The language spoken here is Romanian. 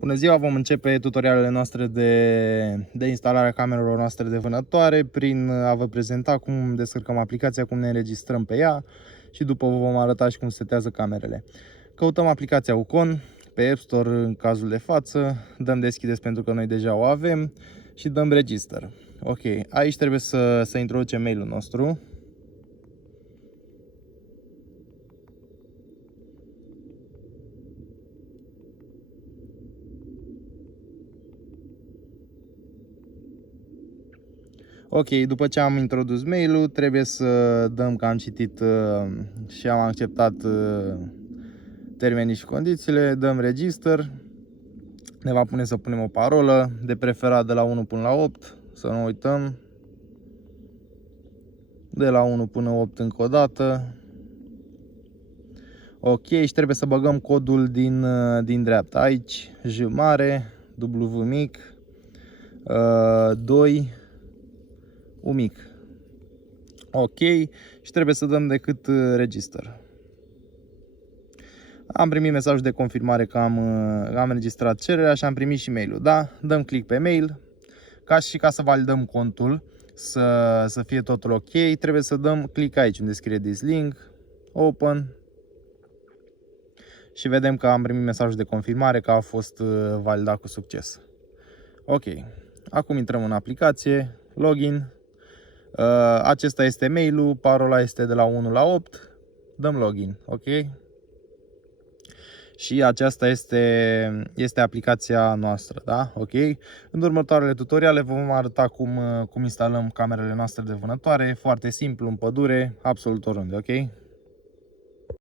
Bună ziua! Vom începe tutorialele noastre de instalare a camerelor noastre de vânătoare prin a vă prezenta cum descărcăm aplicația, cum ne înregistrăm pe ea și după vă vom arăta și cum se setează camerele. Căutăm aplicația Ucon pe App Store în cazul de față, dăm deschideți pentru că noi deja o avem și dăm register. Ok, aici trebuie să introducem mailul nostru. Ok, după ce am introdus mailul, trebuie să dăm că am citit și am acceptat termenii și condițiile, dăm register, ne va pune să punem o parolă, de preferat de la 1 până la 8, să nu uităm, de la 1 până 8 încă o dată. Ok, și trebuie să băgăm codul din dreapta, aici, J mare, W mic, 2, U mic. Ok, și trebuie să dăm decât register. Am primit mesajul de confirmare că am înregistrat cererea și am primit și mail-ul. Da? Dăm click pe mail. Ca să validăm contul, să fie totul ok, trebuie să dăm click aici unde scrie this link, open. Și vedem că am primit mesajul de confirmare că a fost validat cu succes. Ok, acum intrăm în aplicație, login. Acesta este mail-ul, parola este de la 1 la 8, dăm login, ok? Și aceasta este aplicația noastră, da? Ok? În următoarele tutoriale vă vom arăta cum instalăm camerele noastre de vânătoare, foarte simplu, în pădure, absolut oriunde, ok?